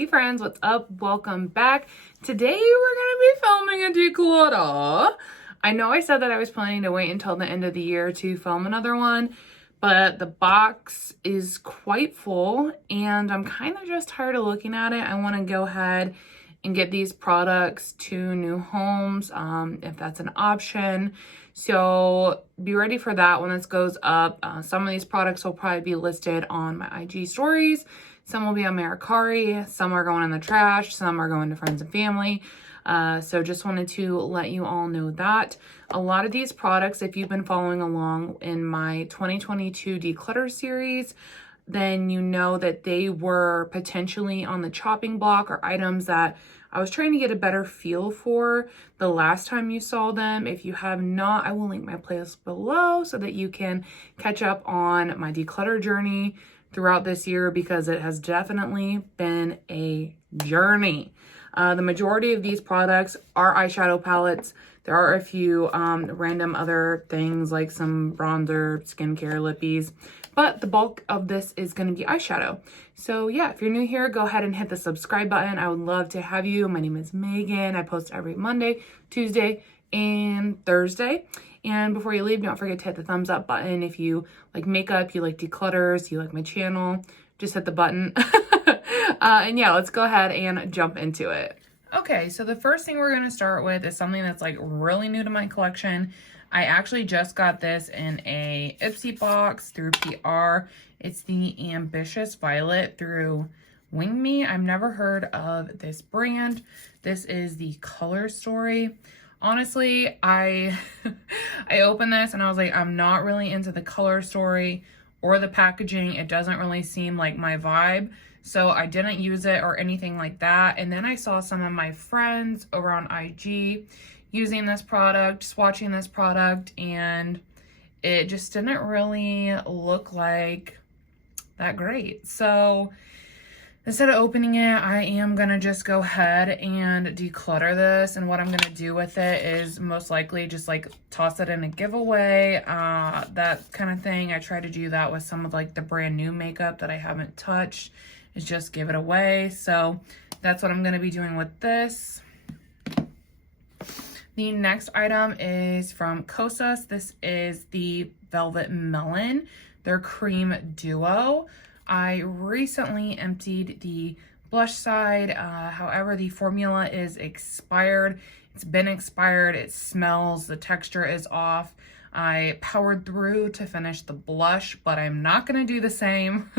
Hey friends, what's up? Welcome back. Today we're going to be filming a declutter. I know I said that I was planning to wait until the end of the year to film another one, but the box is quite full and I'm kind of just tired of looking at it. I want to go ahead and get these products to new homes, if that's an option. So be ready for that when this goes up. Some of these products will probably be listed on my IG stories. Some will be on Mercari, some are going in the trash, some are going to friends and family. So just wanted to let you all know that. A lot of these products, if you've been following along in my 2022 Declutter series, then you know that they were potentially on the chopping block or items that I was trying to get a better feel for the last time you saw them. If you have not, I will link my playlist below so that you can catch up on my declutter journey throughout this year, because it has definitely been a journey. The majority of these products are eyeshadow palettes. There are a few random other things like some bronzer, skincare, lippies, but the bulk of this is going to be eyeshadow. So yeah, if you're new here, go ahead and hit the subscribe button. I would love to have you. My name is Megan. I post every Monday, Tuesday, and Thursday. And before you leave, don't forget to hit the thumbs up button. If you like makeup, you like declutters, you like my channel, just hit the button. And yeah, let's go ahead and jump into it. Okay, so the first thing we're going to start with is something that's like really new to my collection. I actually just got this in a Ipsy box through PR. It's the Ambitious Violet through Wing Me. I've never heard of this brand. This is the Color Story. Honestly, I opened this and I was like, I'm not really into the color story or the packaging. It doesn't really seem like my vibe. So I didn't use it or anything like that. And then I saw some of my friends over on IG using this product, swatching this product, and it just didn't really look like that great. So instead of opening it, I am going to just go ahead and declutter this. And what I'm going to do with it is most likely just like toss it in a giveaway, that kind of thing. I try to do that with some of like the brand new makeup that I haven't touched, is just give it away. So that's what I'm going to be doing with this. The next item is from Kosas. This is the Velvet Melon, their cream duo. I recently emptied the blush side. However, the formula is expired. It's been expired. It smells. The texture is off. I powered through to finish the blush, but I'm not going to do the same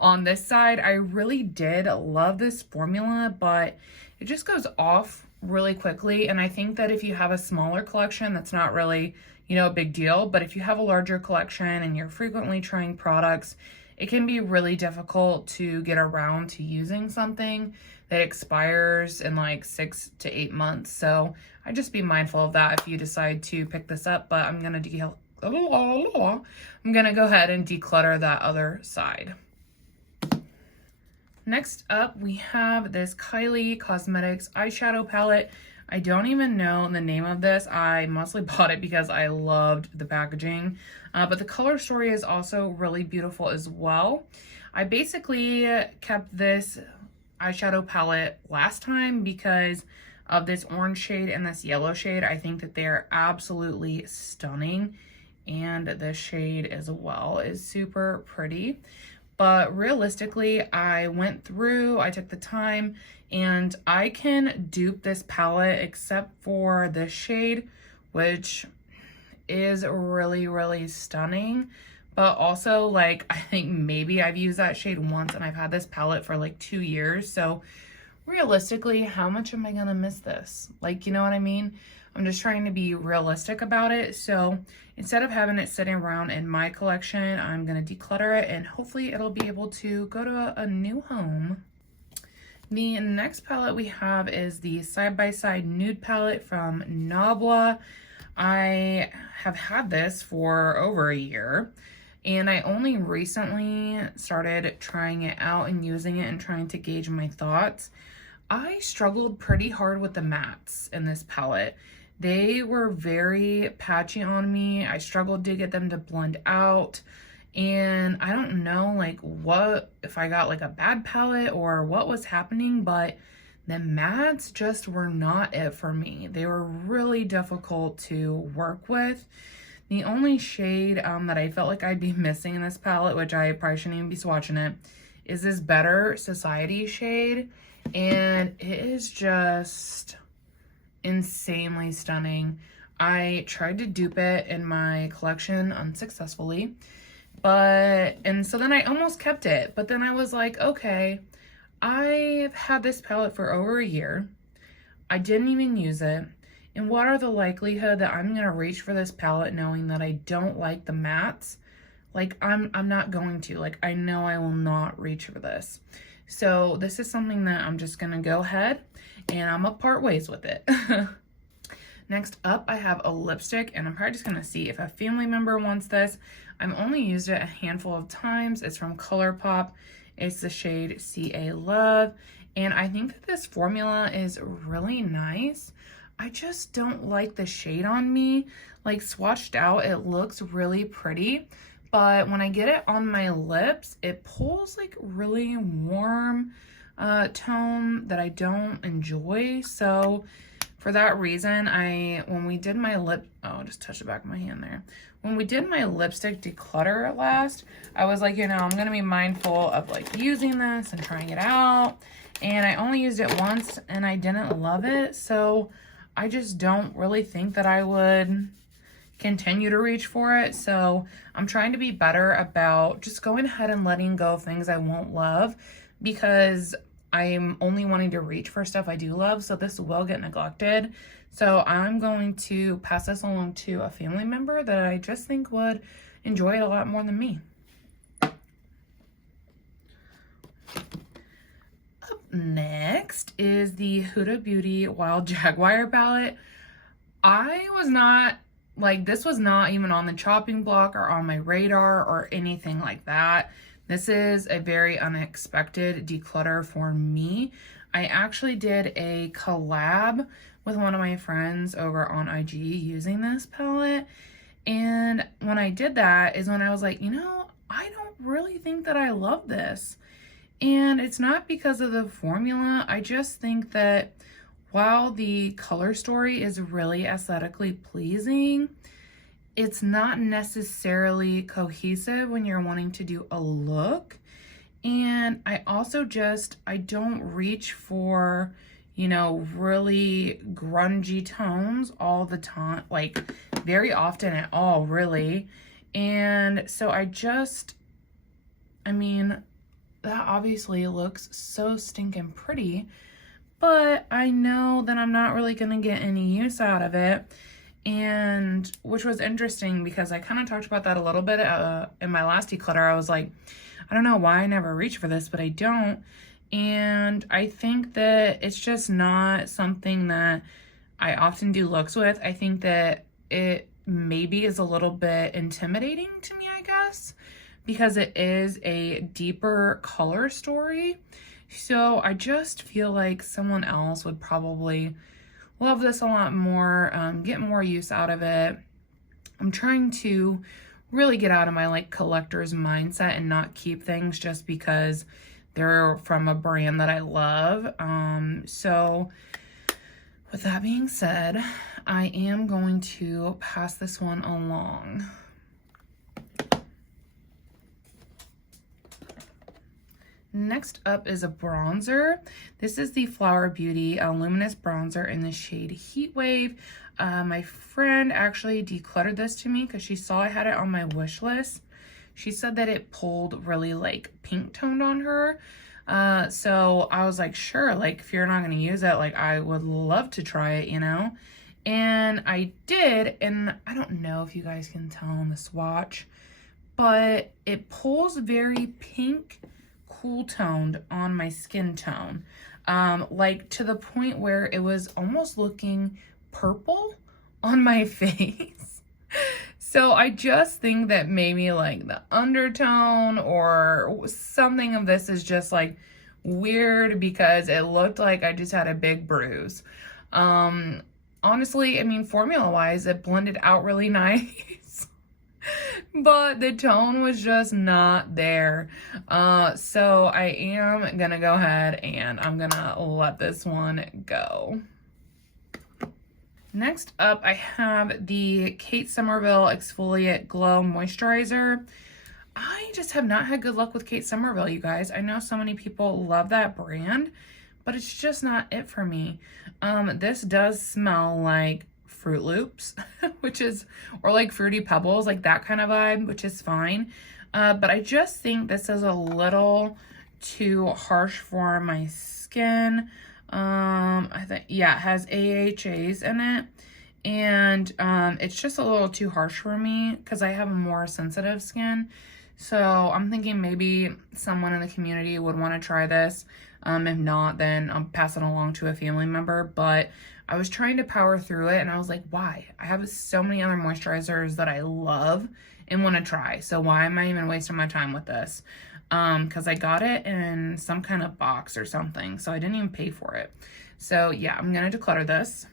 on this side. I really did love this formula, but it just goes off really quickly. And I think that if you have a smaller collection, that's not really, a big deal. But if you have a larger collection and you're frequently trying products, it can be really difficult to get around to using something that expires in like 6 to 8 months. So I just be mindful of that if you decide to pick this up. But I'm gonna go ahead and declutter that other side. Next up, we have this Kylie Cosmetics eyeshadow palette. I don't even know the name of this. I mostly bought it because I loved the packaging. But the color story is also really beautiful as well. I basically kept this eyeshadow palette last time because of this orange shade and this yellow shade. I think that they're absolutely stunning. And this shade as well is super pretty. But realistically, I went through, I took the time, and I can dupe this palette except for this shade, which is really, really stunning. But also, like, I think maybe I've used that shade once, and I've had this palette for like 2 years. So realistically, how much am I gonna miss this? Like, you know what I mean? I'm just trying to be realistic about it. So instead of having it sitting around in my collection, I'm going to declutter it and hopefully it'll be able to go to a new home. The next palette we have is the Side by Side Nude palette from Nabla. I have had this for over a year and I only recently started trying it out and using it and trying to gauge my thoughts. I struggled pretty hard with the mattes in this palette. They were very patchy on me. I struggled to get them to blend out. And I don't know like what, if I got like a bad palette or what was happening, but the mattes just were not it for me. They were really difficult to work with. The only shade that I felt like I'd be missing in this palette, which I probably shouldn't even be swatching it, is this Better Society shade. And it is just insanely stunning. I tried to dupe it in my collection unsuccessfully, and so then I almost kept it, but then I was like, okay, I've had this palette for over a year. I didn't even use it. And what are the likelihood that I'm going to reach for this palette knowing that I don't like the mattes? Like, I'm not going to. Like, I know I will not reach for this. So this is something that I'm just going to go ahead and I'm going to part ways with it. Next up, I have a lipstick, and I'm probably just going to see if a family member wants this. I've only used it a handful of times. It's from ColourPop. It's the shade CA Love, and I think that this formula is really nice. I just don't like the shade on me. Like, swatched out, it looks really pretty, but when I get it on my lips, it pulls like really warm tone that I don't enjoy. So for that reason, when we did my oh, just touch the back of my hand there. When we did my lipstick declutter last, I was like, you know, I'm going to be mindful of like using this and trying it out. And I only used it once and I didn't love it. So I just don't really think that I would continue to reach for it. So I'm trying to be better about just going ahead and letting go of things I won't love, because I'm only wanting to reach for stuff I do love, so this will get neglected. So I'm going to pass this along to a family member that I just think would enjoy it a lot more than me. Up next is the Huda Beauty Wild Jaguar palette. I was not, like, this was not even on the chopping block or on my radar or anything like that. This is a very unexpected declutter for me. I actually did a collab with one of my friends over on IG using this palette. And when I did that is when I was like, you know, I don't really think that I love this. And it's not because of the formula. I just think that while the color story is really aesthetically pleasing, it's not necessarily cohesive when you're wanting to do a look. And I also I don't reach for, you know, really grungy tones all the time, like very often at all, really. And so I mean, that obviously looks so stinking pretty, but I know that I'm not really gonna get any use out of it. And which was interesting because I kind of talked about that a little bit in my last declutter. I was like, I don't know why I never reach for this, but I don't. And I think that it's just not something that I often do looks with. I think that it maybe is a little bit intimidating to me, I guess, because it is a deeper color story. So I just feel like someone else would probably love this a lot more, get more use out of it. I'm trying to really get out of my like collector's mindset and not keep things just because they're from a brand that I love. So with that being said, I am going to pass this one along. Next up is a bronzer. This is the Flower Beauty Luminous Bronzer in the shade Heat Wave. My friend actually decluttered this to me because she saw I had it on my wish list. She said that it pulled really like pink toned on her. So I was like, sure, like if you're not going to use it, like I would love to try it, you know? And I did, and I don't know if you guys can tell on the swatch, but it pulls very pink, cool toned on my skin tone, like to the point where it was almost looking purple on my face. So I just think that maybe like the undertone or something of this is just like weird because it looked like I just had a big bruise. Honestly, I mean, formula wise, it blended out really nice. but the tone was just not there. So I am gonna go ahead and I'm gonna let this one go. Next up, I have the Kate Somerville Exfoliate Glow Moisturizer. I just have not had good luck with Kate Somerville, you guys. I know so many people love that brand, but it's just not it for me. This does smell like Fruit Loops, which is, or like Fruity Pebbles, like that kind of vibe, which is fine. But I just think this is a little too harsh for my skin. I think, yeah, it has AHAs in it, and it's just a little too harsh for me because I have more sensitive skin. So I'm thinking maybe someone in the community would want to try this. If not, then I'll pass it along to a family member. But I was trying to power through it, and I was like, why? I have so many other moisturizers that I love and want to try. So why am I even wasting my time with this? Because I got it in some kind of box or something, so I didn't even pay for it. So yeah, I'm gonna declutter this.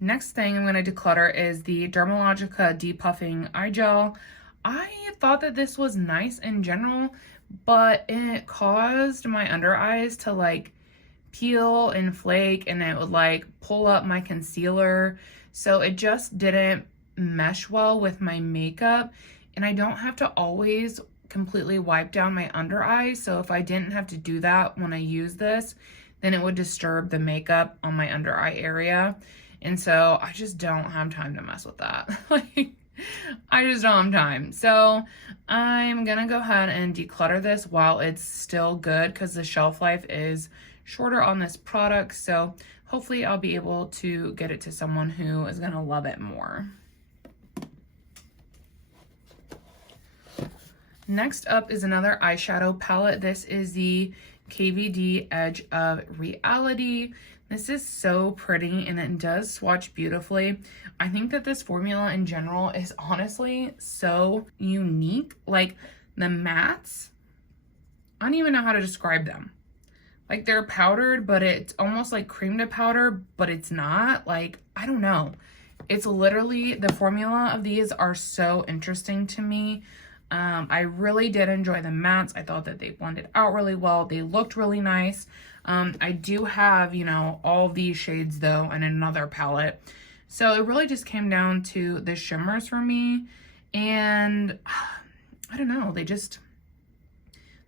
Next thing I'm gonna declutter is the Dermalogica Depuffing Eye Gel. I thought that this was nice in general, but it caused my under eyes to like peel and flake, and it would like pull up my concealer. So it just didn't mesh well with my makeup, and I don't have to always completely wipe down my under eyes. So if I didn't have to do that when I use this, then it would disturb the makeup on my under eye area. And so I just don't have time to mess with that. Like, I just don't have time. So I'm gonna go ahead and declutter this while it's still good, because the shelf life is shorter on this product. So hopefully I'll be able to get it to someone who is gonna love it more. Next up is another eyeshadow palette. This is the KVD Edge of Reality. This is so pretty, and it does swatch beautifully. I think that this formula in general is honestly so unique. Like the mattes, I don't even know how to describe them. Like they're powdered, but it's almost like cream to powder, but it's not. Like, I don't know. It's literally, the formula of these are so interesting to me. I really did enjoy the mattes. I thought that they blended out really well. They looked really nice. I do have, you know, all these shades though in another palette. So it really just came down to the shimmers for me. And I don't know, they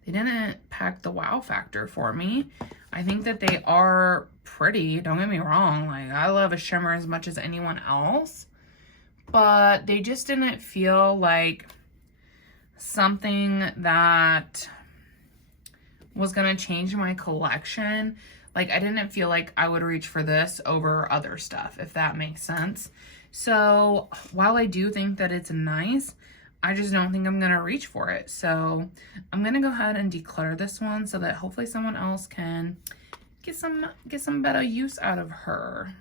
didn't pack the wow factor for me. I think that they are pretty, don't get me wrong. Like, I love a shimmer as much as anyone else, but they just didn't feel like something that was gonna change my collection. Like, I didn't feel like I would reach for this over other stuff, if that makes sense. So while I do think that it's nice, I just don't think I'm gonna reach for it. So I'm gonna go ahead and declutter this one so that hopefully someone else can get some better use out of her.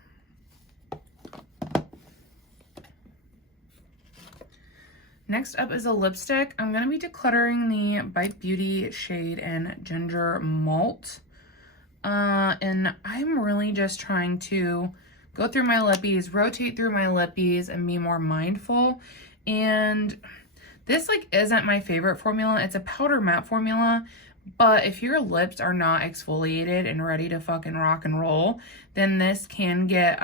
Next up is a lipstick. I'm going to be decluttering the Bite Beauty shade in Ginger Malt. And I'm really just trying to go through my lippies, rotate through my lippies, and be more mindful. And this like isn't my favorite formula. It's a powder matte formula. But if your lips are not exfoliated and ready to fucking rock and roll, then this can get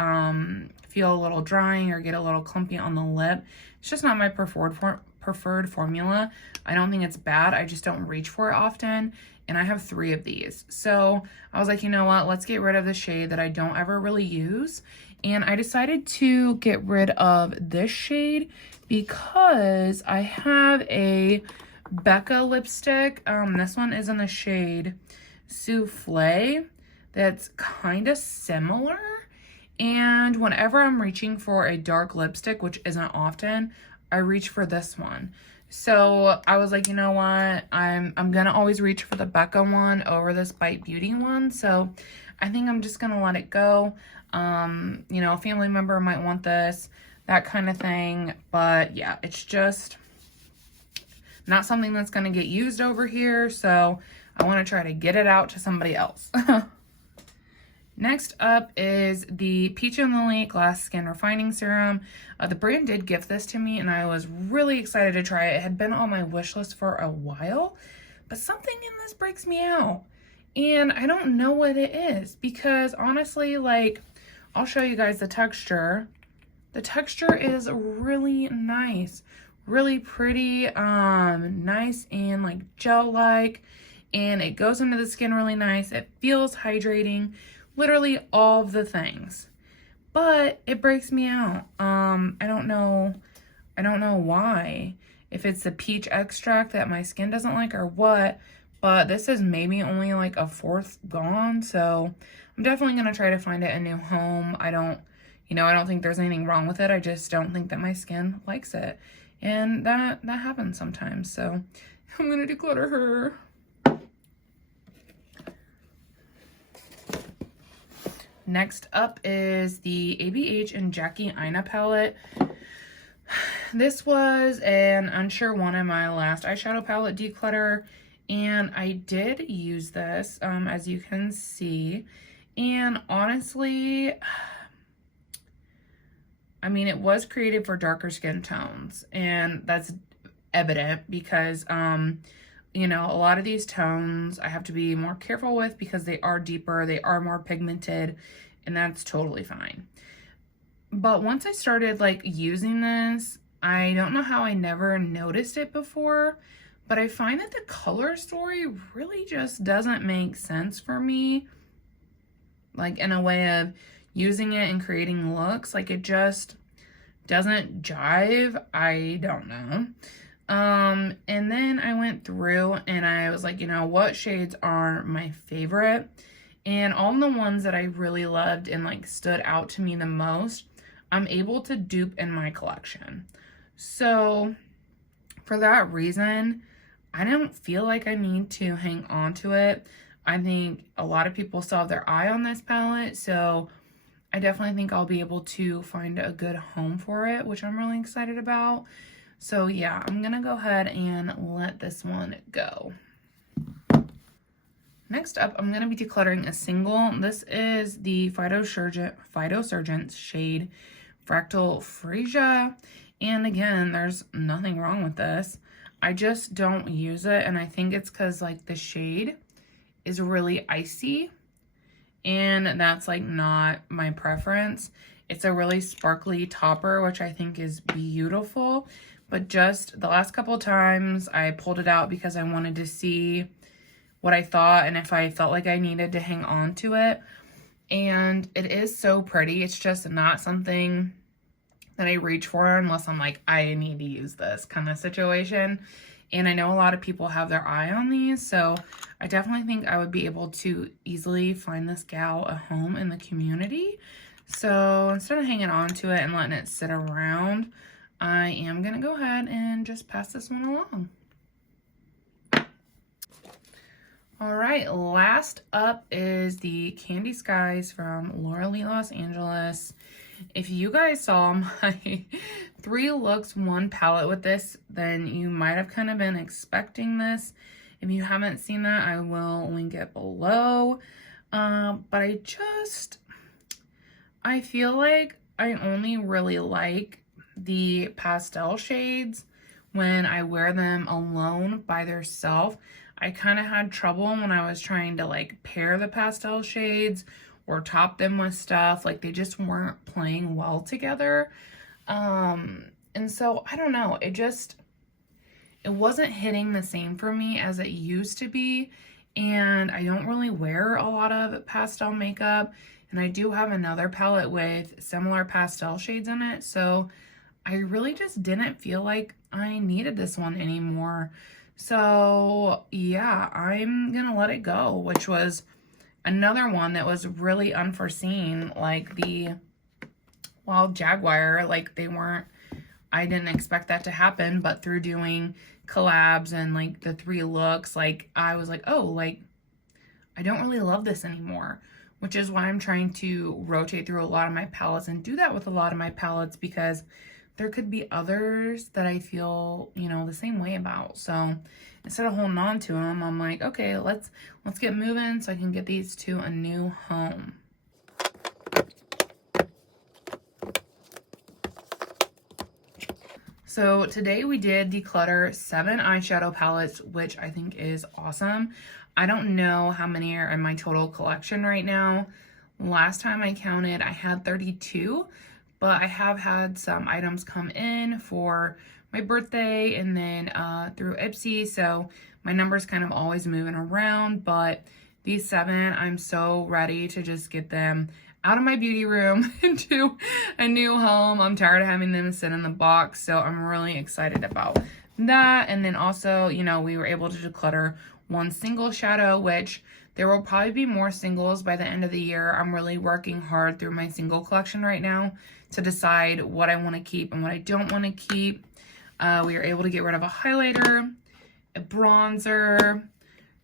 feel a little drying or get a little clumpy on the lip. It's just not my preferred formula. I don't think it's bad. I just don't reach for it often. And I have 3 of these. So I was like, you know what? Let's get rid of the shade that I don't ever really use. And I decided to get rid of this shade because I have a Becca lipstick. This one is in the shade Souffle. That's kind of similar. And whenever I'm reaching for a dark lipstick, which isn't often, I reach for this one. So I was like, you know what? I'm gonna always reach for the Becca one over this Bite Beauty one. So I think I'm just gonna let it go. You know, a family member might want this, that kind of thing. But yeah, it's just not something that's gonna get used over here. So I want to try to get it out to somebody else. Next up is the Peach and Lily Glass Skin Refining Serum. The brand did gift this to me and I was really excited to try it. It had been on my wish list for a while, but something in this breaks me out. And I don't know what it is because honestly, like, I'll show you guys the texture. The texture is really nice, really pretty, nice and like gel-like, and it goes into the skin really nice. It feels hydrating. Literally all of the things, but it breaks me out. I don't know why, if it's the peach extract that my skin doesn't like or what, but this is maybe only like a fourth gone, so I'm definitely going to try to find it a new home. I don't think there's anything wrong with it. I just don't think that my skin likes it, and that happens sometimes, so I'm going to declutter her. Next up is the ABH and Jackie Aina palette. This was an unsure one in my last eyeshadow palette declutter, and I did use this, as you can see, and honestly, I mean, it was created for darker skin tones, and that's evident because, you know, a lot of these tones I have to be more careful with because they are deeper, they are more pigmented, and that's totally fine. But once I started like using this, I don't know how I never noticed it before, but I find that the color story really just doesn't make sense for me. Like in a way of using it and creating looks, like it just doesn't jive. I don't know. And then I went through and I was like, you know, what shades are my favorite? And all the ones that I really loved and like stood out to me the most, I'm able to dupe in my collection. So for that reason, I don't feel like I need to hang on to it. I think a lot of people still have their eye on this palette, so I definitely think I'll be able to find a good home for it, which I'm really excited about. So yeah, I'm gonna go ahead and let this one go. Next up, I'm gonna be decluttering a single. This is the Phytosurgic's shade Fractal Freesia. And again, there's nothing wrong with this. I just don't use it, and I think it's because like the shade is really icy, and that's like not my preference. It's a really sparkly topper, which I think is beautiful. But just the last couple times I pulled it out because I wanted to see what I thought and if I felt like I needed to hang on to it. And it is so pretty. It's just not something that I reach for unless I'm like, I need to use this kind of situation. And I know a lot of people have their eye on these, so I definitely think I would be able to easily find this gal a home in the community. So instead of hanging on to it and letting it sit around, I am going to go ahead and just pass this one along. All right, last up is the Candy Skies from Laura Lee Los Angeles. If you guys saw my 3 looks, 1 palette with this, then you might have kind of been expecting this. If you haven't seen that, I will link it below. But I feel like I only really like the pastel shades when I wear them alone by themselves. I kind of had trouble when I was trying to like pair the pastel shades or top them with stuff. Like they just weren't playing well together. And so I don't know, it wasn't hitting the same for me as it used to be. And I don't really wear a lot of pastel makeup, and I do have another palette with similar pastel shades in it, so I really just didn't feel like I needed this one anymore. So yeah, I'm gonna let it go, which was another one that was really unforeseen, like the Wild Jaguar. Like I didn't expect that to happen, but through doing collabs and like the 3 looks, like I was like, oh, like I don't really love this anymore, which is why I'm trying to rotate through a lot of my palettes and do that with a lot of my palettes, because there could be others that I feel, you know, the same way about. So instead of holding on to them, I'm like, okay, let's get moving so I can get these to a new home. So today we did declutter 7 eyeshadow palettes, which I think is awesome. I don't know how many are in my total collection right now. Last time I counted, I had 32, but I have had some items come in for my birthday and then through Ipsy, so my number's kind of always moving around, but these 7, I'm so ready to just get them out of my beauty room into a new home. I'm tired of having them sit in the box, so I'm really excited about that. And then also, you know, we were able to declutter 1 single shadow, which there will probably be more singles by the end of the year. I'm really working hard through my single collection right now to decide what I want to keep and what I don't want to keep. We were able to get rid of a highlighter, a bronzer,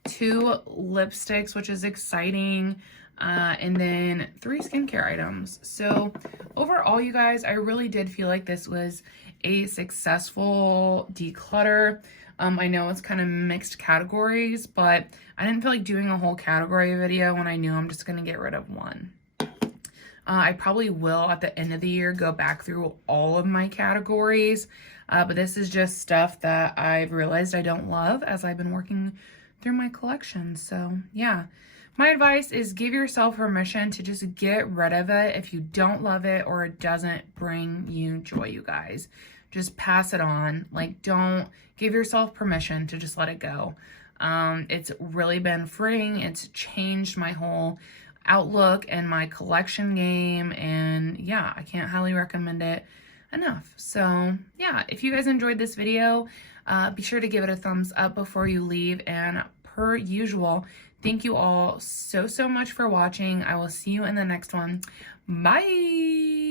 2 lipsticks, which is exciting, and then 3 skincare items. So overall, you guys, I really did feel like this was a successful declutter. I know it's kind of mixed categories, but I didn't feel like doing a whole category video when I knew I'm just going to get rid of one. I probably will at the end of the year go back through all of my categories, but this is just stuff that I've realized I don't love as I've been working through my collection. So yeah, my advice is give yourself permission to just get rid of it if you don't love it or it doesn't bring you joy, you guys. Just pass it on. Like, don't give yourself permission to just let it go. It's really been freeing. It's changed my whole outlook and my collection game, and yeah, I can't highly recommend it enough. So yeah, if you guys enjoyed this video, be sure to give it a thumbs up before you leave, and per usual, thank you all so much for watching. I will see you in the next one. Bye.